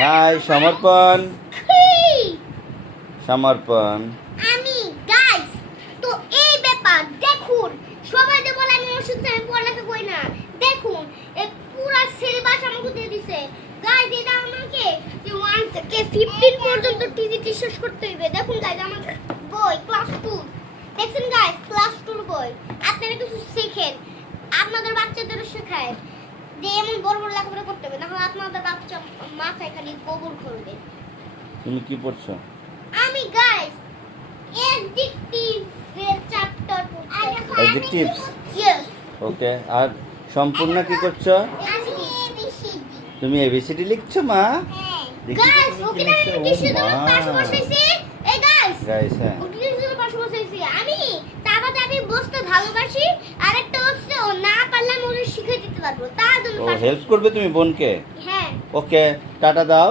High সমর্পণ। সমর্পণ। আমি গাইস তো এই ব্যাপার দেখুন সবাই যে বলে আমি ওষুধ আমি পড়ালেখা করি না। দেখুন এই পুরো সিলেবাস আমাকে দিয়ে দিছে। গাইস এটা আমাকে যে 1 থেকে 15 পর্যন্ত টিজিটি শেষ করতে হইবে। দেখুন গাইস আমার বই ক্লাস 2 দেখছেন গাইস ক্লাস 2 বই। আপনারা কিছু শিখেন আপনাদের বাচ্চাদেরও শেখায়। যে এমন বড় বড় লেখাপড়া করতে হবে বাচ্চা গোবর করবে। তুমি কি পড়ছো? আমি গাইস অ্যাডজেক্টিভ এর চ্যাপ্টার Adjectives? ইয়েস ওকে আর সম্পূর্ণ কি করছ? তুমি এবিসিডি লিখছো মা? গাইস ওকে না লিখছো? আমি তোমার মা। পাশে বসাইছি। এই গাইস গাইস হ্যাঁ। ওকে কিছু তোমার পাশে বসাইছি। আমি তারপরে আমি বসতে ভালোবাসি। আরেকটা হচ্ছে ও না পারলে আমি ওকে শিখিয়ে দিতে পারব। তার জন্য পাশে হেল্প করবে তুমি বোনকে? হ্যাঁ ওকে টাটা দাও